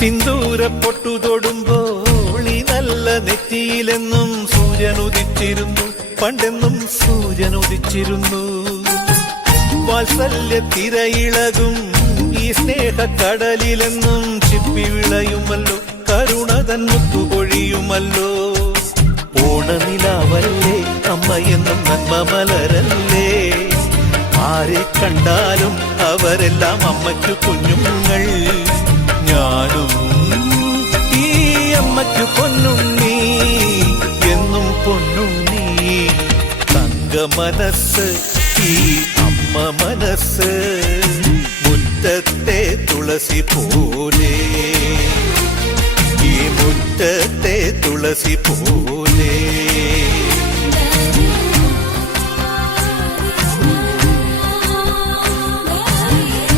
സിന്ദൂര പൊട്ടു തൊടുമ്പോൾ ഈ നല്ല നെറ്റിയിലെന്നും സൂര്യനുദിച്ചിരുന്നു, പണ്ടെന്നും സൂര്യനുദിച്ചിരുന്നു. വാത്സല്യ തിരയിളകും ഈ സ്നേഹക്കടലിലെന്നും ചിപ്പി വിളയുമല്ലോ, കരുണതൻ മുത്തുപൊഴിയുമല്ലോ. ഓണനിലാവല്ലേ അമ്മയെന്നും നന്മ മലരല്ലേ, ആരെ കണ്ടാലും അവരെല്ലാം അമ്മയ്ക്കു കുഞ്ഞുങ്ങൾ. ഞാനും ഈ അമ്മയ്ക്കു പൊന്നുണ്ണി, എന്നും പൊന്നുണ്ണി. തങ്ക മനസ്സ് ഈ അമ്മ മനസ്സ്, മുറ്റത്തെ തുളസി പോലെ, ഈ മുറ്റത്തെ തുളസി പോലെ.